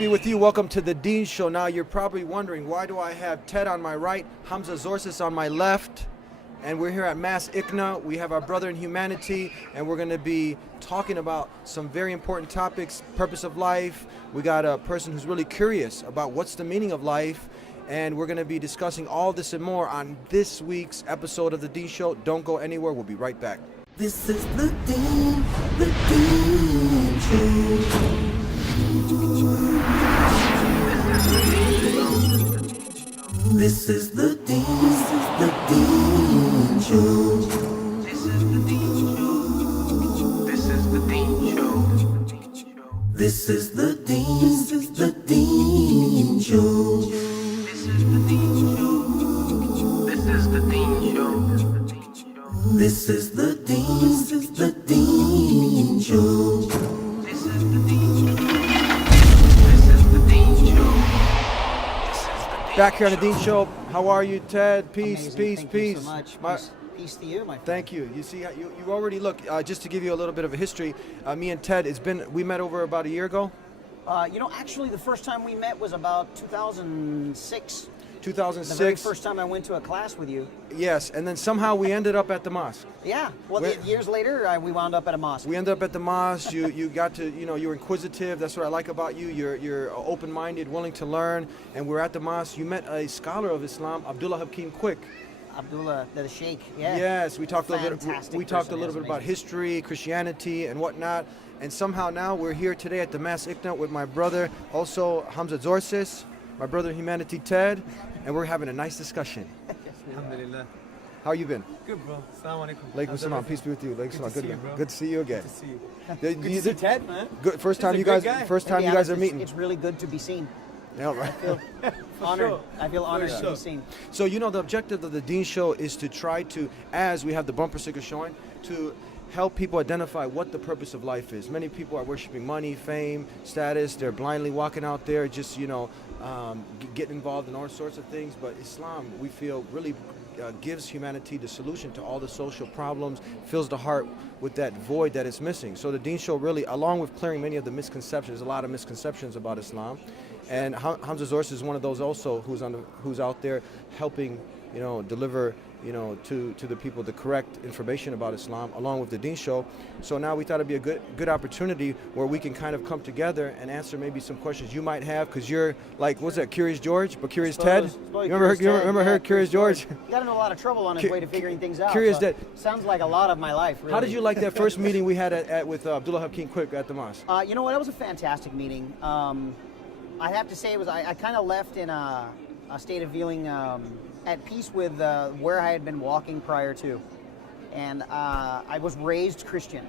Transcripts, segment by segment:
be with you. Welcome to the Dean Show. Now you're probably wondering, why do I have Ted on my right, Hamza Tzortzis on my left, and we're here at Mass ICNA. We have our brother in humanity, and we're going to be talking about some very important topics, purpose of life. We got a person who's really curious about what's the meaning of life, and we're going to be discussing all this and more on this week's episode of the Dean Show. Don't go anywhere. We'll be right back. This is the Dean Show. This is the Dean Show. This is the Dean Show. This is the Dean Show. This is the Dean Show. This is the Dean Show. This is the Dean Show. This is the Dean Show. This is the Dean Show. This is the Dean Show. Back here on the Dean Show. How are you, Ted? Peace, Amazing. peace, Thank peace. you so much. My- Peace to you, my friend. Thank you. You see, you already look. Just to give you a little bit of a history, me and Ted, we met over about a year ago. Actually, the first time we met was about 2006. 2006. The very first time I went to a class with you. Yes, and then somehow we ended up at the mosque. Yeah. Well, Where- years later, we wound up at a mosque. We ended up at the mosque. You got to, you're inquisitive. That's what I like about you. You're open-minded, willing to learn. And we're at the mosque. You met a scholar of Islam, Abdullah Hakim Quick. Abdullah, the Sheikh. Yeah. Yes, we talked a little bit. Fantastic We talked a person, little bit yes, about amazing. history, Christianity, and whatnot. And somehow now we're here today at the Mass ICNA with my brother, also Hamza Tzortzis, my brother in humanity, Ted, and we're having a nice discussion. Alhamdulillah. How you been? Good, bro. Assalamu alaikum. Alaikum How's salam. everything? Peace be with you. Alaikum salam. to see you, bro. Good to see you again. Good to see you. Good Good to see Ted, man. Good. First He's time a you great guys. guy. First To be time you guys honest, are meeting. It's really good to be seen. Yeah, right. Honored. sure. I feel honored For to sure. be seen. So the objective of the Dean Show is to try to, as we have the bumper sticker showing, to help people identify what the purpose of life is. Many people are worshiping money, fame, status. They're blindly walking out there, just getting involved in all sorts of things. But Islam, we feel, really gives humanity the solution to all the social problems, fills the heart with that void that is missing. So the Dean Show really, along with clearing many of the misconceptions, a lot of misconceptions about Islam. And Hamza Tzortzis is one of those also who's out there helping, deliver, to the people the correct information about Islam, along with the Dean Show. So now we thought it'd be a good opportunity where we can kind of come together and answer maybe some questions you might have, because you're like, what's that, Curious George, but Curious Ted? You remember her, Curious George? He got into a lot of trouble on his way to figuring things out. Curious so Ted. Sounds like a lot of my life, really. How did you like that first meeting we had with Abdullah Hakim Quick at the mosque? You know what? It was a fantastic meeting. I have to say, I kind of left in a state of feeling at peace with where I had been walking prior to. And I was raised Christian,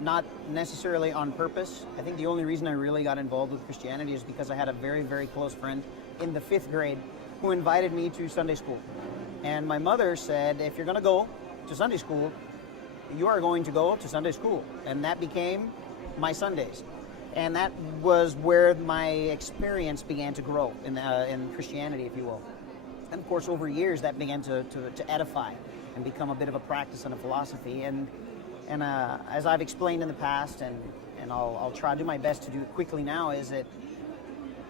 not necessarily on purpose. I think the only reason I really got involved with Christianity is because I had a very, very close friend in the 5th grade who invited me to Sunday school. And my mother said, if you're going to go to Sunday school, you are going to go to Sunday school. And that became my Sundays. And that was where my experience began to grow in Christianity, if you will. And of course, over years, that began to edify and become a bit of a practice and a philosophy. And as I've explained in the past, and I'll try to do my best to do it quickly now, is that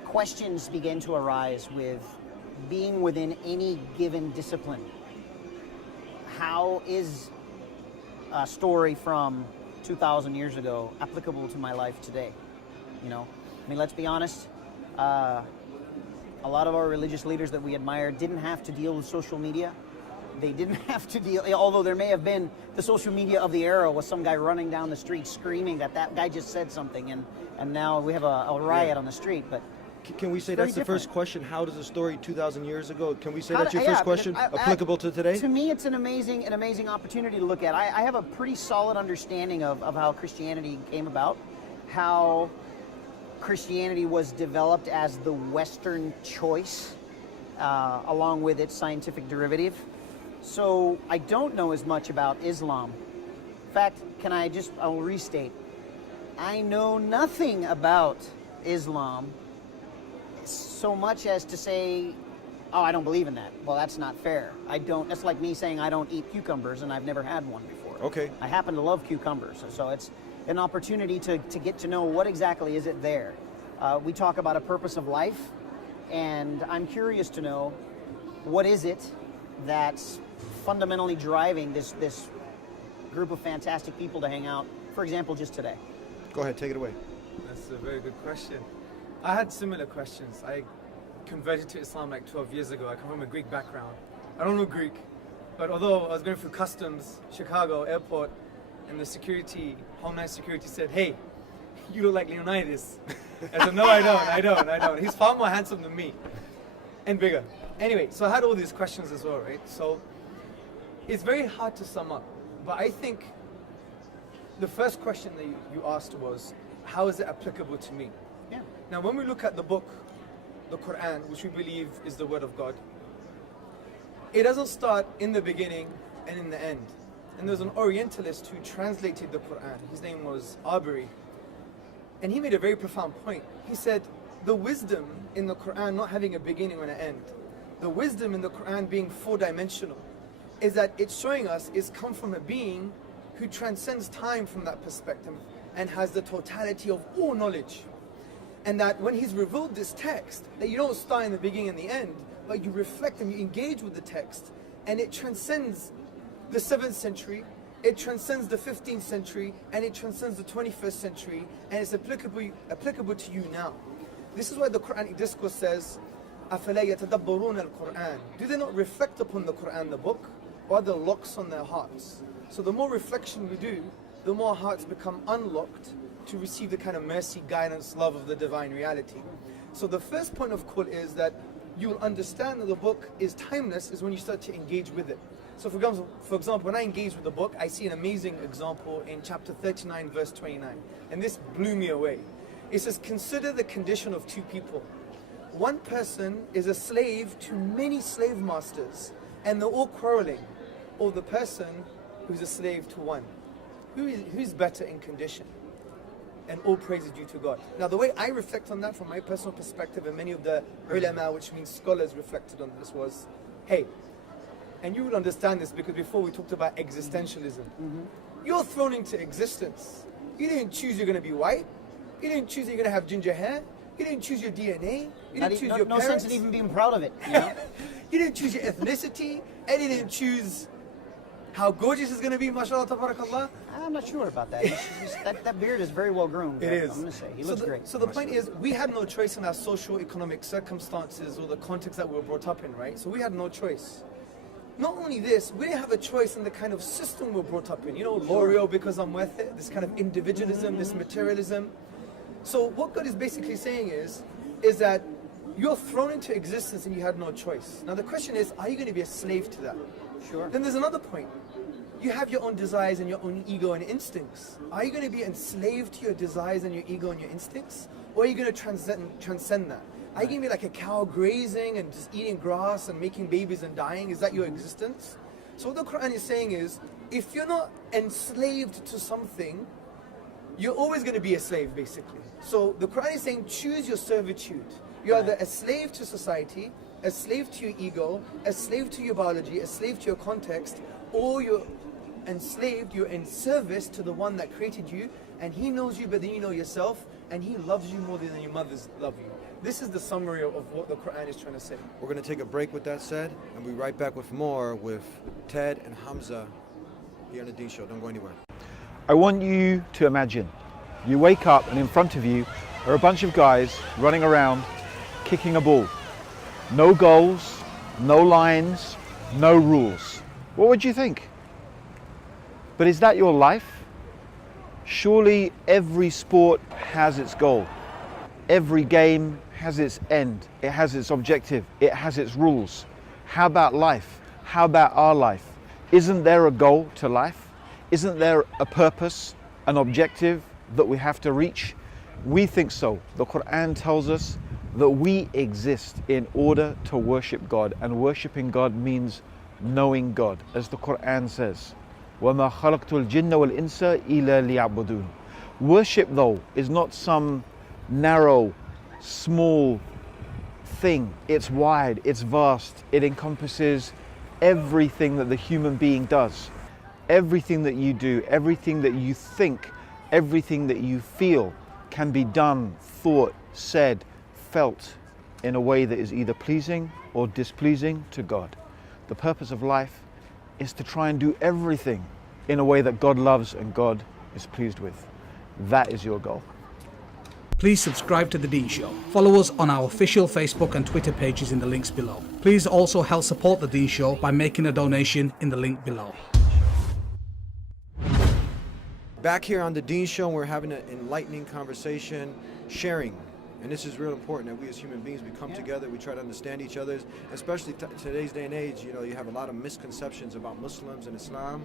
questions begin to arise with being within any given discipline. How is a story from 2,000 years ago applicable to my life today? Let's be honest. A lot of our religious leaders that we admire didn't have to deal with social media. They didn't have to deal, although there may have been the social media of the era was some guy running down the street screaming that guy just said something, and now we have a riot on the street. But Can we say very that's the different. first question? How does a story 2,000 years ago? Can we say How that's do- your first yeah, question, because applicable to today? To me, it's an amazing opportunity to look at. I have a pretty solid understanding of how Christianity came about, how Christianity was developed as the Western choice, along with its scientific derivative. So I don't know as much about Islam. In fact, I'll restate. I know nothing about Islam so much as to say, oh, I don't believe in that. Well, that's not fair. That's like me saying I don't eat cucumbers and I've never had one before. Okay. I happen to love cucumbers, so it's an opportunity to get to know what exactly is it there. We talk about a purpose of life, and I'm curious to know, what is it that's fundamentally driving this group of fantastic people to hang out, for example, just today? Go ahead, take it away. That's a very good question. I had similar questions. I converted to Islam like 12 years ago. I come from a Greek background. I don't know Greek, but although I was going through customs, Chicago airport, and the security, Homeland Security said, "Hey, you look like Leonidas." I said, "No, I don't. He's far more handsome than me, and bigger." Anyway, so I had all these questions as well, right? So it's very hard to sum up, but I think the first question that you asked was, how is it applicable to me? Yeah. Now, when we look at the book, the Quran, which we believe is the word of God, it doesn't start in the beginning and in the end. And there's an Orientalist who translated the Quran. His name was Abari. And he made a very profound point. He said, the wisdom in the Quran not having a beginning and an end, the wisdom in the Quran being four-dimensional, is that it's showing us it's come from a being who transcends time from that perspective and has the totality of all knowledge. And that when he's revealed this text, that you don't start in the beginning and the end, but you reflect and you engage with the text, and it transcends the 7th century, it transcends the 15th century, and it transcends the 21st century, and it's applicable to you now. This is why the Quranic discourse says, أَفَلَا يَتَدَبَّرُونَ الْقُرْآنِ. Do they not reflect upon the Quran, the book, or are there locks on their hearts? So the more reflection we do, the more hearts become unlocked to receive the kind of mercy, guidance, love of the divine reality. So the first point of call is that you'll understand that the book is timeless is when you start to engage with it. So for example, when I engage with the book, I see an amazing example in chapter 39, verse 29. And this blew me away. It says, consider the condition of two people. One person is a slave to many slave masters, and they're all quarreling. Or the person who's a slave to one. Who's better in condition? And all praise is due to God. Now the way I reflect on that from my personal perspective, and many of the ulama, which means scholars, reflected on this was, hey, and you will understand this because before we talked about existentialism. You're thrown into existence. You didn't choose you're going to be white. You didn't choose you're going to have ginger hair. You didn't choose your DNA. You didn't choose your no parents. sense in even being proud of it. You know? You didn't choose your ethnicity. And you didn't choose how gorgeous it's going to be, mashallah, tabarakallah. I'm not sure about that. That beard is very well groomed. It is. I'm going to say. He looks great. So the point is, we had no choice in our social economic circumstances or the context that we were brought up in, right? So we had no choice. Not only this, we didn't have a choice in the kind of system we were brought up in. You know, L'Oreal because I'm worth it, this kind of individualism, this materialism. So what God is basically saying is that you're thrown into existence and you had no choice. Now the question is, are you going to be a slave to that? Sure. Then there's another point. You have your own desires and your own ego and instincts. Are you going to be enslaved to your desires and your ego and your instincts? Or are you going to transcend that? Are you going to be like a cow grazing and just eating grass and making babies and dying? Is that your existence? So what the Quran is saying is, if you're not enslaved to something, you're always going to be a slave, basically. So the Quran is saying, choose your servitude. You're either a slave to society, a slave to your ego, a slave to your biology, a slave to your context, or you're enslaved, you're in service to the one that created you, and he knows you better than you know yourself, and he loves you more than your mothers love you. This is the summary of what the Quran is trying to say. We're going to take a break with that said, and we'll be right back with more with Ted and Hamza here on the Deen Show. Don't go anywhere. I want you to imagine you wake up and in front of you are a bunch of guys running around kicking a ball. No goals, no lines, no rules. What would you think? But is that your life? Surely every sport has its goal. Every game has its end. It has its objective. It has its rules. How about life? How about our life? Isn't there a goal to life? Isn't there a purpose, an objective that we have to reach? We think so. The Quran tells us that we exist in order to worship God, and worshiping God means knowing God, as the Quran says. وَمَا خَلَقْتُ الْجِنَّ وَالْإِنسَ إِلَّا لِيَعْبُدُونَ. Worship, though, is not some narrow, small thing. It's wide, it's vast. It encompasses everything that the human being does. Everything that you do, everything that you think, everything that you feel can be done, thought, said, felt in a way that is either pleasing or displeasing to God. The purpose of life is to try and do everything in a way that God loves and God is pleased with. That is your goal. Please subscribe to The Dean Show. Follow us on our official Facebook and Twitter pages in the links below. Please also help support The Dean Show by making a donation in the link below. Back here on the Dean Show, we're having an enlightening conversation, sharing. And this is real important that we as human beings, we come together, we try to understand each other, especially today's day and age. You know, you have a lot of misconceptions about Muslims and Islam.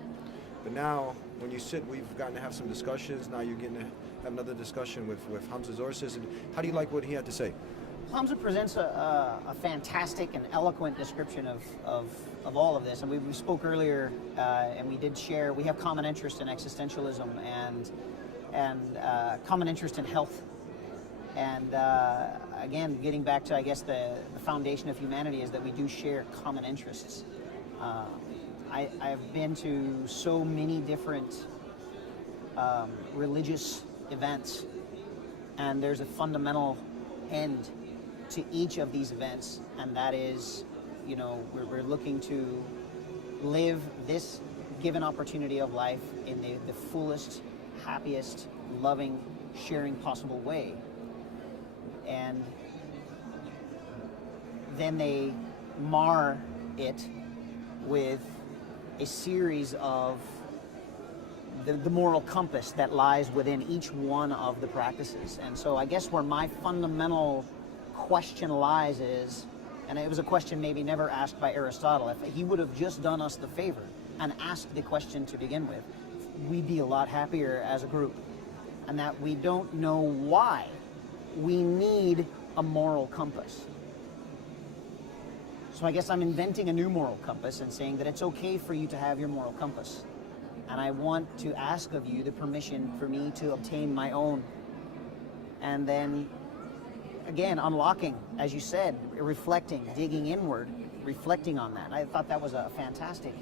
But now, when you sit, we've gotten to have some discussions. Now you're getting to have another discussion with Hamza Tzortzis. And how do you like what he had to say? Hamza presents a fantastic and eloquent description of all of this. And we spoke earlier, and we did share, we have common interest in existentialism and common interest in health. And again, getting back to, I guess, the foundation of humanity is that we do share common interests. I've been to so many different religious events, and there's a fundamental end to each of these events, and that is, you know, we're looking to live this given opportunity of life in the fullest, happiest, loving, sharing possible way. And then they mar it with a series of the moral compass that lies within each one of the practices. And so I guess where my fundamental question lies is, and it was a question maybe never asked by Aristotle, if he would have just done us the favor and asked the question to begin with, we'd be a lot happier as a group. And that we don't know why we need a moral compass. So I guess I'm inventing a new moral compass and saying that it's okay for you to have your moral compass. And I want to ask of you the permission for me to obtain my own. And then, again, unlocking, as you said, reflecting, digging inward, reflecting on that. I thought that was a fantastic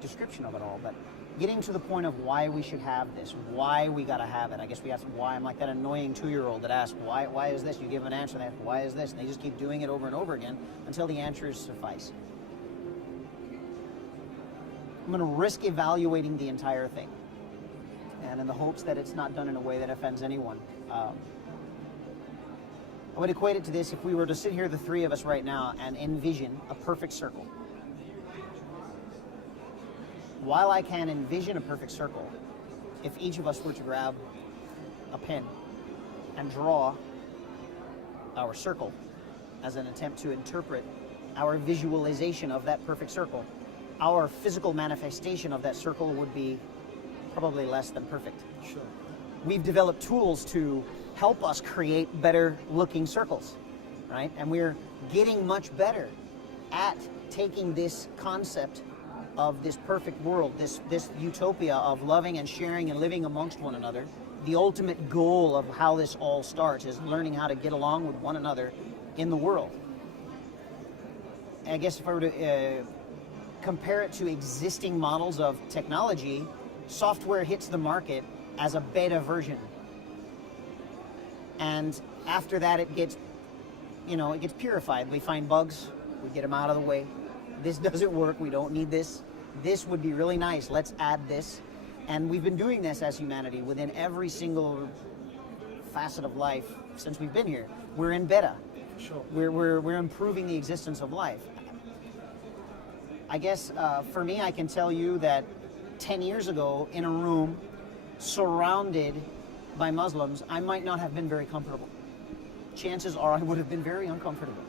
description of it all. But getting to the point of why we should have this, why we gotta have it. I guess we ask why. I'm like that annoying 2-year-old that asks, why is this? You give an answer, they ask, why is this? And they just keep doing it over and over again until the answers suffice. I'm gonna risk evaluating the entire thing, and in the hopes that it's not done in a way that offends anyone. I would equate it to this: if we were to sit here, the three of us right now, and envision a perfect circle. While I can envision a perfect circle, if each of us were to grab a pen and draw our circle as an attempt to interpret our visualization of that perfect circle, our physical manifestation of that circle would be probably less than perfect. Sure. We've developed tools to help us create better looking circles, right? And we're getting much better at taking this concept of this perfect world, this utopia of loving and sharing and living amongst one another. The ultimate goal of how this all starts is learning how to get along with one another in the world. And I guess if I were to compare it to existing models of technology, software hits the market as a beta version. And after that, it gets purified. We find bugs, we get them out of the way. This doesn't work, we don't need this. This would be really nice, let's add this. And we've been doing this as humanity within every single facet of life since we've been here. We're in beta. Sure. We're improving the existence of life. I guess for me, I can tell you that 10 years ago, in a room surrounded by Muslims, I might not have been very comfortable. Chances are I would have been very uncomfortable.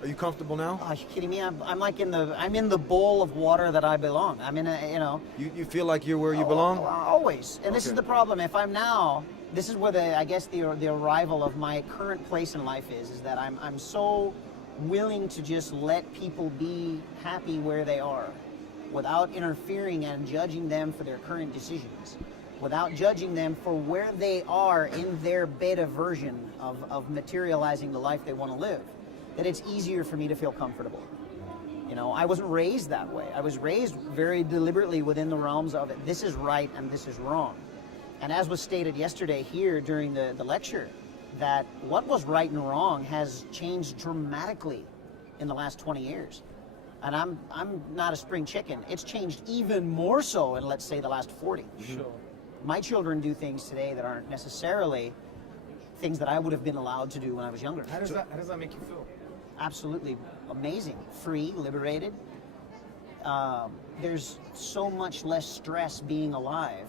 Are you comfortable now? Are you kidding me? I'm like I'm in the bowl of water that I belong. I'm in a, You feel like you're where you belong? Always. And this is Okay. the problem. If I'm now, this is where the arrival of my current place in life is that I'm so willing to just let people be happy where they are without interfering and judging them for their current decisions, without judging them for where they are in their beta version of materializing the life they want to live, that it's easier for me to feel comfortable. You know, I wasn't raised that way. I was raised very deliberately within the realms of it. This is right and this is wrong. And as was stated yesterday here during the lecture, that what was right and wrong has changed dramatically in the last 20 years. And I'm not a spring chicken. It's changed even more so in, let's say, the last 40. Sure. My children do things today that aren't necessarily things that I would have been allowed to do when I was younger. How does that make you feel? Absolutely amazing. Free, liberated. There's so much less stress being alive.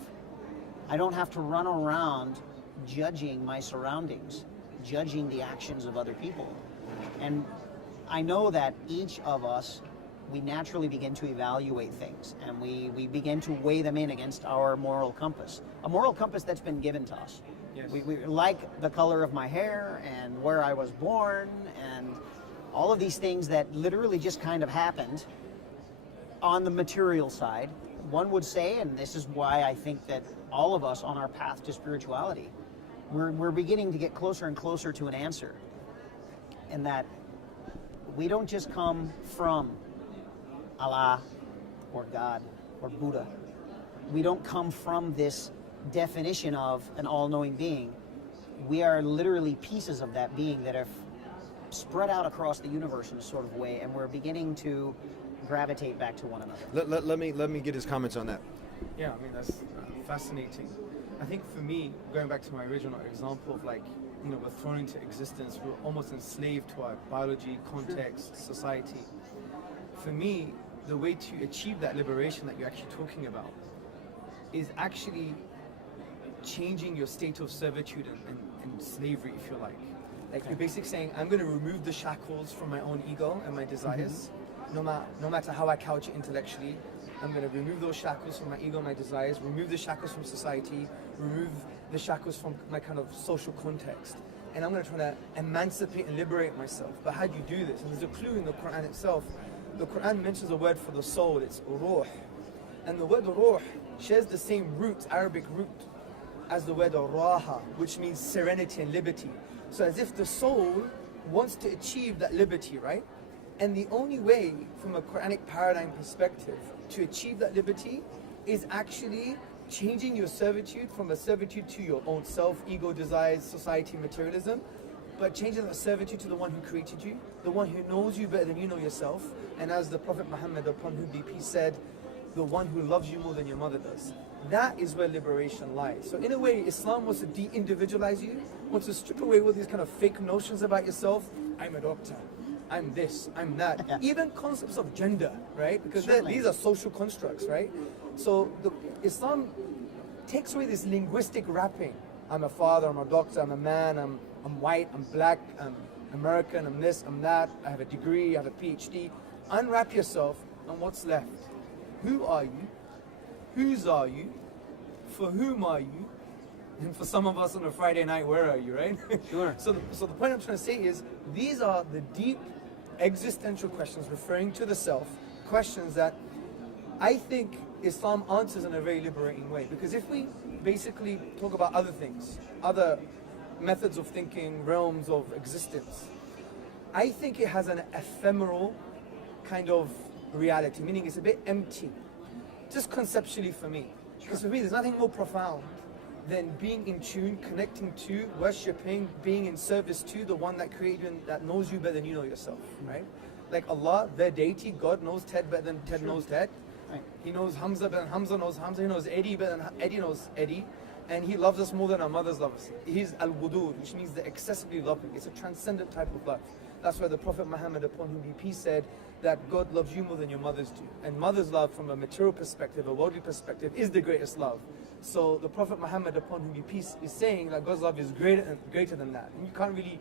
I don't have to run around judging my surroundings, judging the actions of other people. And I know that each of us, we naturally begin to evaluate things, and we begin to weigh them in against our moral compass. A moral compass that's been given to us. Yes. We like the color of my hair and where I was born and all of these things that literally just kind of happened on the material side. One would say, and this is why I think that all of us on our path to spirituality, we're beginning to get closer and closer to an answer. And that we don't just come from Allah or God or Buddha. We don't come from this definition of an all-knowing being. We are literally pieces of that being that have spread out across the universe in a sort of way, and we're beginning to gravitate back to one another. Let me get his comments on that. Yeah, I mean, that's fascinating. I think for me, going back to my original example of like, you know, we're thrown into existence, we're almost enslaved to our biology, context, society. For me, the way to achieve that liberation that you're actually talking about is actually changing your state of servitude and slavery, if you like. Like you're basically saying, I'm going to remove the shackles from my own ego and my desires, no matter how I couch it intellectually. I'm going to remove those shackles from my ego and my desires, remove the shackles from society, remove the shackles from my kind of social context. And I'm going to try to emancipate and liberate myself. But how do you do this? And there's a clue in the Quran itself. The Quran mentions a word for the soul, it's ruh. And the word ruh shares the same root, Arabic root, as the word raha, which means serenity and liberty. So as if the soul wants to achieve that liberty, right? And the only way, from a Quranic paradigm perspective, to achieve that liberty is actually changing your servitude from a servitude to your own self, ego, desires, society, materialism, but changing that servitude to the one who created you, the one who knows you better than you know yourself. And as the Prophet Muhammad, upon whom be peace, said, the one who loves you more than your mother does. That is where liberation lies. So in a way, Islam wants to de-individualize you, wants to strip away all these kind of fake notions about yourself. I'm a doctor, I'm this, I'm that. Even concepts of gender, right? Because these are social constructs, right? So Islam takes away this linguistic wrapping. I'm a father, I'm a doctor, I'm a man, I'm white, I'm black, I'm American, I'm this, I'm that, I have a degree, I have a PhD. Unwrap yourself, and what's left? Who are you? Whose are you? For whom are you? And for some of us on a Friday night, where are you, right? Sure. So the point I'm trying to say is, these are the deep existential questions referring to the self, questions that I think Islam answers in a very liberating way. Because if we basically talk about other things, other methods of thinking, realms of existence, I think it has an ephemeral kind of reality, meaning it's a bit empty, just conceptually for me. Because for me, there's nothing more profound than being in tune, connecting to, worshipping, being in service to the one that created you and that knows you better than you know yourself, right? Like Allah, their deity, God knows Ted better than Ted knows Ted. Right. He knows Hamza better than Hamza knows Hamza. He knows Eddie better than Eddie knows Eddie. And he loves us more than our mothers love us. He's al-Wudur, which means the excessively loving. It's a transcendent type of love. That's why the Prophet Muhammad, upon whom be peace, said that God loves you more than your mothers do. And mother's love from a material perspective, a worldly perspective, is the greatest love. So the Prophet Muhammad, upon whom be peace, is saying that God's love is greater than that. And you can't really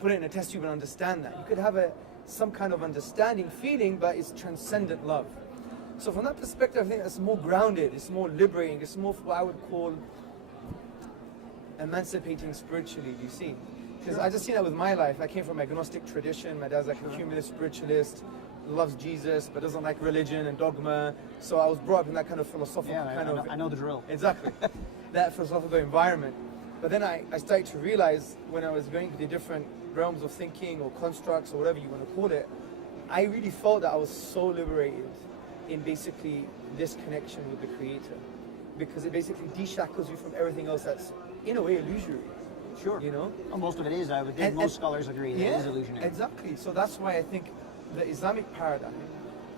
put it in a test tube and understand that. You could have some kind of understanding, feeling, but it's transcendent love. So from that perspective, I think that's more grounded, it's more liberating, it's more what I would call emancipating spiritually, do you see? Because I just seen that with my life. I came from an agnostic tradition. My dad's like a humanist spiritualist, loves Jesus, but doesn't like religion and dogma. So I was brought up in that kind of philosophical I know the drill. Exactly. That philosophical environment. But then I started to realize when I was going to the different realms of thinking or constructs or whatever you want to call it, I really felt that I was so liberated in basically this connection with the Creator. Because it basically de-shackles you from everything else that's, in a way, illusory. Sure. You know? Well, most of it is. I would think And- most and- scholars agree that it is illusionary. Exactly. So that's why I think the Islamic paradigm,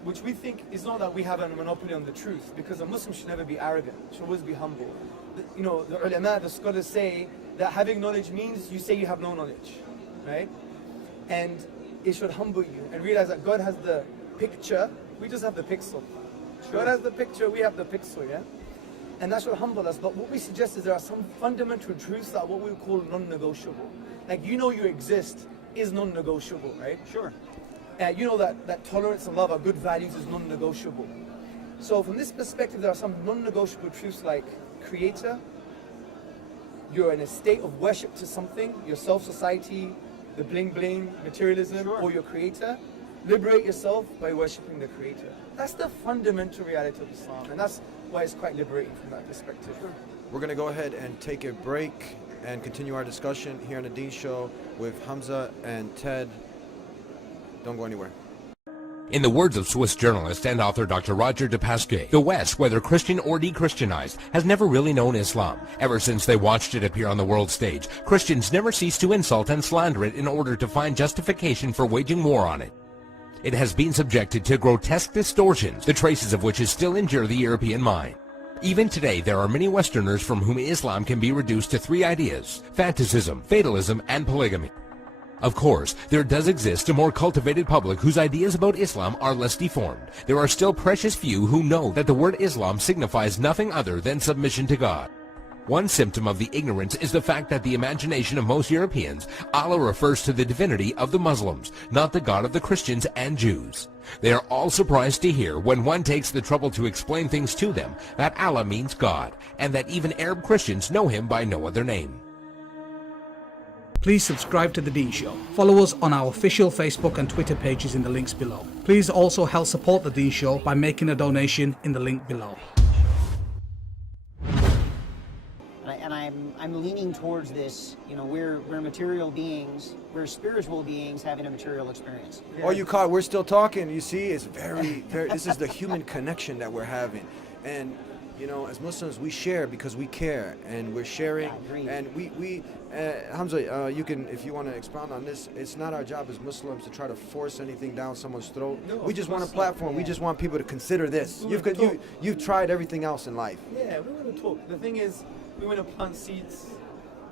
which we think is not that we have a monopoly on the truth, because a Muslim should never be arrogant, should always be humble. You know, the ulama, the scholars say that having knowledge means you say you have no knowledge, right? And it should humble you and realize that God has the picture, we just have the pixel. God has the picture, we have the pixel, yeah? And that should humble us. But what we suggest is there are some fundamental truths that what we call non-negotiable. Like, you know you exist is non-negotiable, right? Sure. You know that tolerance and love are good values is non-negotiable. So from this perspective, there are some non-negotiable truths like creator, you're in a state of worship to something, yourself, society, the bling bling, materialism, or your creator. Liberate yourself by worshipping the creator. That's the fundamental reality of Islam, and that's why it's quite liberating from that perspective. We're going to go ahead and take a break and continue our discussion here on the Dean Show with Hamza and Ted. Don't go anywhere. In the words of Swiss journalist and author Dr. Roger de Pasquet, the West, whether Christian or de-Christianized, has never really known Islam. Ever since they watched it appear on the world stage, Christians never ceased to insult and slander it in order to find justification for waging war on it. It has been subjected to grotesque distortions, the traces of which still injure the European mind. Even today, there are many Westerners from whom Islam can be reduced to three ideas: fanaticism, fatalism, and polygamy. Of course, there does exist a more cultivated public whose ideas about Islam are less deformed. There are still precious few who know that the word Islam signifies nothing other than submission to God. One symptom of the ignorance is the fact that the imagination of most Europeans, Allah refers to the divinity of the Muslims, not the God of the Christians and Jews. They are all surprised to hear, when one takes the trouble to explain things to them, that Allah means God, and that even Arab Christians know him by no other name. Please subscribe to The Dean Show. Follow us on our official Facebook and Twitter pages in the links below. Please also help support The Dean Show by making a donation in the link below. And I'm leaning towards this. You know, we're material beings. We're spiritual beings having a material experience. Oh, you caught? We're still talking. You see, it's very. This is the human connection that we're having, and you know, as Muslims, we share because we care, and we're sharing. I agree. And we Hamza, you can, if you want to expound on this. It's not our job as Muslims to try to force anything down someone's throat. No, we just of want a course not. platform. We just want people to consider this. We wanna talk. You've tried everything else in life. Yeah, we want to talk. The thing is, we want to plant seeds,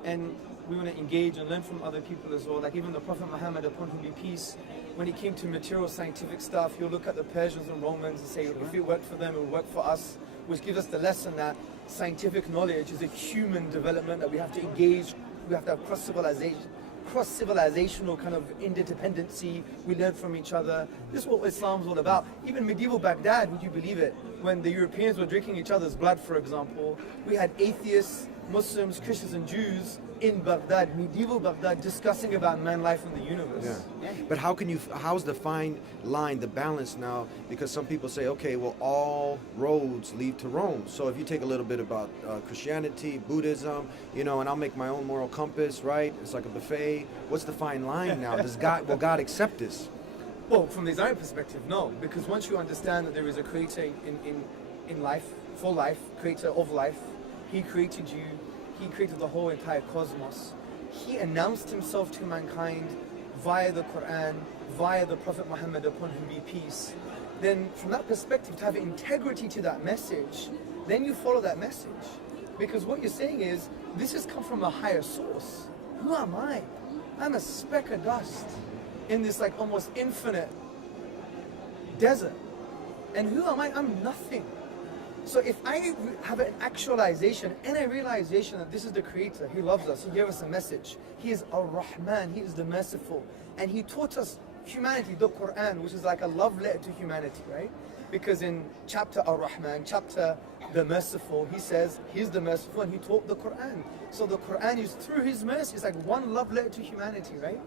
and we want to engage and learn from other people as well. Like even the Prophet Muhammad, upon whom be peace, when he came to material scientific stuff, he'll look at the Persians and Romans and say, if it worked for them, it would work for us, which gives us the lesson that scientific knowledge is a human development, that we have to engage, we have to have cross-civilizational kind of interdependency. We learn from each other. This is what Islam's all about. Even medieval Baghdad, would you believe it? When the Europeans were drinking each other's blood, for example, we had atheists, Muslims, Christians, and Jews in Baghdad, medieval Baghdad, discussing about man, life, and the universe. Yeah. But how's the fine line, the balance now? Because some people say, okay, well, all roads lead to Rome. So if you take a little bit about Christianity, Buddhism, you know, and I'll make my own moral compass, right? It's like a buffet. What's the fine line now? Will God accept this? Well, from the Islamic perspective, no. Because once you understand that there is a creator in life, for life, creator of life, he created you, he created the whole entire cosmos. He announced himself to mankind via the Quran, via the Prophet Muhammad, upon whom be peace. Then from that perspective, to have integrity to that message, then you follow that message. Because what you're saying is, this has come from a higher source. Who am I? I'm a speck of dust in this like almost infinite desert. And who am I? I'm nothing. So if I have an actualization and a realization that this is the Creator, He loves us, He gave us a message, He is Ar-Rahman, He is the Merciful, and He taught us humanity, the Quran, which is like a love letter to humanity, right? Because in chapter Ar-Rahman, chapter the Merciful, He says He's the Merciful and He taught the Quran. So the Quran is through His mercy, it's like one love letter to humanity, right?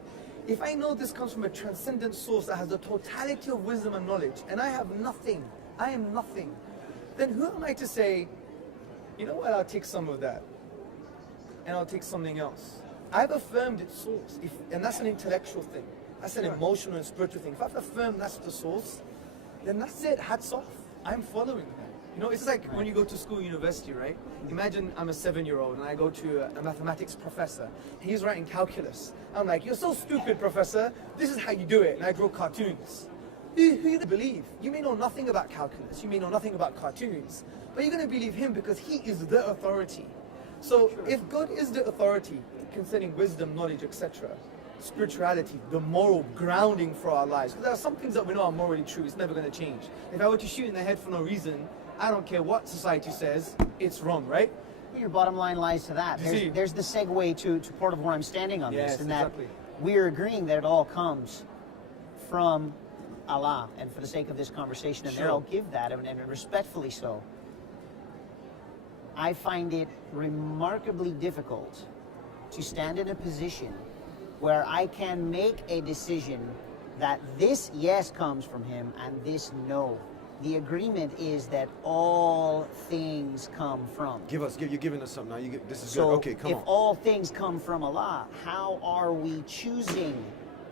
If I know this comes from a transcendent source that has the totality of wisdom and knowledge, and I have nothing, I am nothing, then who am I to say, you know what, I'll take some of that, and I'll take something else. I've affirmed its source, and that's an intellectual thing. That's an emotional and spiritual thing. If I've affirmed that's the source, then that's it, hats off. I'm following that. You know, it's like when you go to school, university, right? Imagine I'm a 7-year-old and I go to a mathematics professor. He's writing calculus. I'm like, you're so stupid, professor. This is how you do it. And I draw cartoons. Who you gonna believe? You may know nothing about calculus. You may know nothing about cartoons. But you're going to believe him because he is the authority. So if God is the authority concerning wisdom, knowledge, etc., spirituality, the moral grounding for our lives, because there are some things that we know are morally true, it's never going to change. If I were to shoot in the head for no reason, I don't care what society says, it's wrong, right? Your bottom line lies to that. There's the segue to part of where I'm standing on this, and that we're agreeing that it all comes from Allah, and for the sake of this conversation, and there I'll give that, and respectfully so. I find it remarkably difficult to stand in a position where I can make a decision that this yes comes from him and this no. The agreement is that all things come from. You're giving us something now. This is so good. Okay, come on. If all things come from Allah, how are we choosing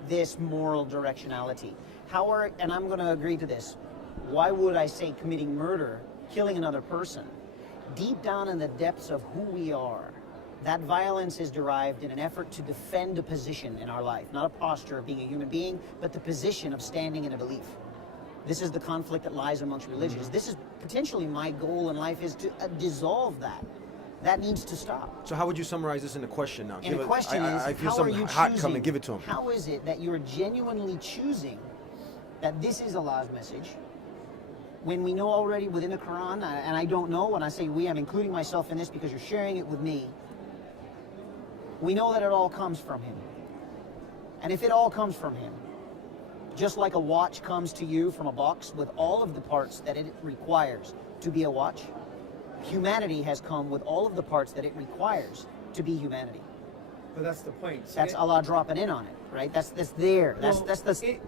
this moral directionality? And I'm going to agree to this. Why would I say committing murder, killing another person? Deep down in the depths of who we are, that violence is derived in an effort to defend a position in our life, not a posture of being a human being, but the position of standing in a belief. This is the conflict that lies amongst religions. This is potentially my goal in life, is to dissolve that. That needs to stop. So how would you summarize this in a question now? And the question is, I feel how something are you hot choosing? coming. Give it to him. How is it that you're genuinely choosing that this is Allah's message, when we know already within the Quran, and I don't know, when I say we, I'm including myself in this because you're sharing it with me, we know that it all comes from him. And if it all comes from him, just like a watch comes to you from a box with all of the parts that it requires to be a watch, humanity has come with all of the parts that it requires to be humanity. But that's the point. So that's Allah dropping in on it, right? That's there.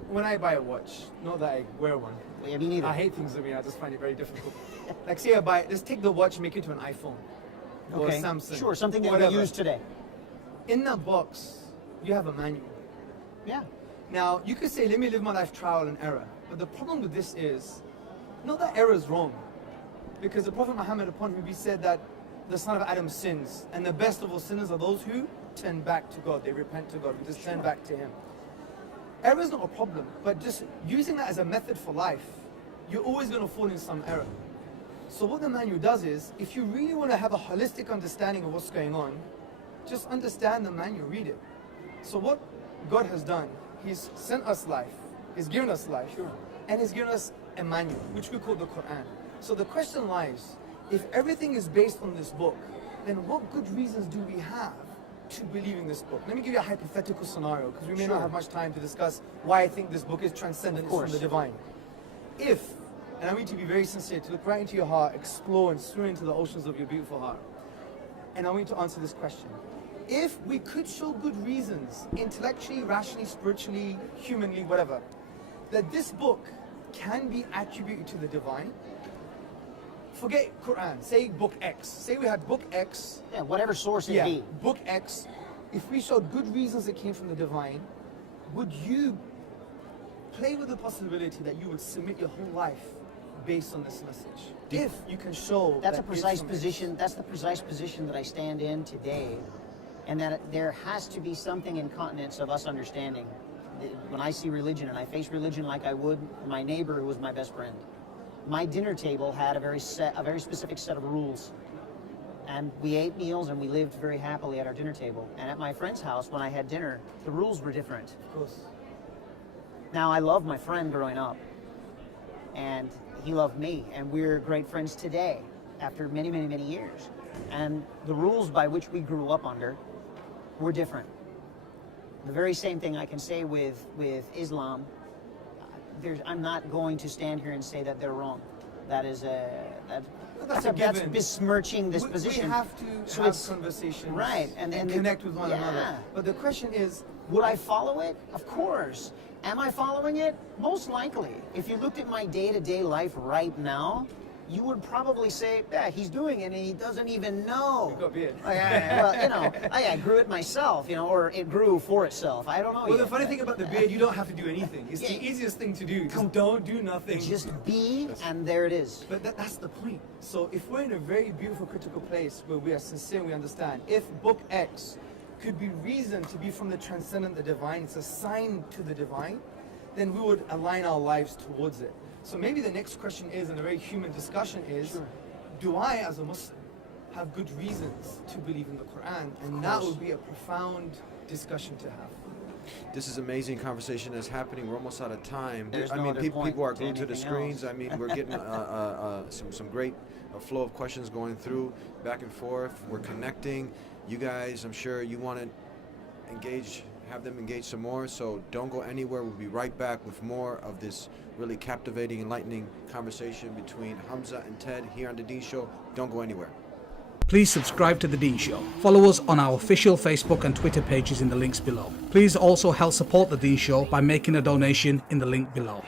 When I buy a watch, not that I wear one. Yeah, me neither. I hate things that I just find it very difficult. Like say I buy, let's take the watch and make it to an iPhone. Or a Samsung. Sure, something that we use today. In that box, you have a manual. Yeah. Now, you could say, let me live my life trial and error. But the problem with this is, not that error is wrong. Because the Prophet Muhammad, upon whom he said that the son of Adam sins, and the best of all sinners are those who turn back to God. They repent to God, who just turn back to him. Error is not a problem, but just using that as a method for life, you're always going to fall in some error. So what the manual does is, if you really want to have a holistic understanding of what's going on, just understand the manual, read it. So what God has done, he's sent us life, he's given us life, and he's given us a manual, which we call the Quran. So the question lies, if everything is based on this book, then what good reasons do we have to believe in this book? Let me give you a hypothetical scenario, because we may not have much time to discuss why I think this book is transcendent from the divine. If, and I need to be very sincere, to look right into your heart, explore and swim into the oceans of your beautiful heart, and I want you to answer this question. If we could show good reasons, intellectually, rationally, spiritually, humanly, whatever, that this book can be attributed to the divine, forget Quran, say book X. Say we had book X. Yeah, whatever source it be. Book X. If we showed good reasons it came from the divine, would you play with the possibility that you would submit your whole life based on this message? If you can show that's a precise position. That's the precise position that I stand in today, and that there has to be something in continence of us understanding. When I see religion, and I face religion like I would my neighbor who was my best friend, my dinner table had a very specific set of rules, and we ate meals and we lived very happily at our dinner table. And at my friend's house, when I had dinner, the rules were different. Of course. Now, I loved my friend growing up, and he loved me, and we're great friends today after many, many, many years. And the rules by which we grew up under were different. The very same thing I can say with Islam. I'm not going to stand here and say that they're wrong. That's besmirching this position. We have to have conversations, right, and connect with one another. But the question is, would I follow it? Of course. Am I following it? Most likely. If you looked at my day-to-day life right now, you would probably say, yeah, he's doing it and he doesn't even know. You've got a beard. Well, you know, I grew it myself, you know, or it grew for itself. I don't know. Well, yet, the funny but- thing about the beard, you don't have to do anything. It's the Yeah. easiest thing to do. Just don't do nothing. Just be, and there it is. But that's the point. So if we're in a very beautiful, critical place where we are sincere and we understand, if book X could be reasoned to be from the transcendent, the divine, it's a sign to the divine, then we would align our lives towards it. So maybe the next question is, and a very human discussion is, do I, as a Muslim, have good reasons to believe in the Quran? And that would be a profound discussion to have. This is amazing conversation that's happening. We're almost out of time. There's I no mean, other people point are to glued to the anything screens. else. I mean, we're getting some great flow of questions going through, back and forth. We're connecting. You guys, I'm sure you want to engage, have them engage some more. So don't go anywhere. We'll be right back with more of this really captivating, enlightening conversation between Hamza and Ted here on The Dean Show. Don't go anywhere. Please subscribe to The Dean Show. Follow us on our official Facebook and Twitter pages in the links below. Please also help support The Dean Show by making a donation in the link below.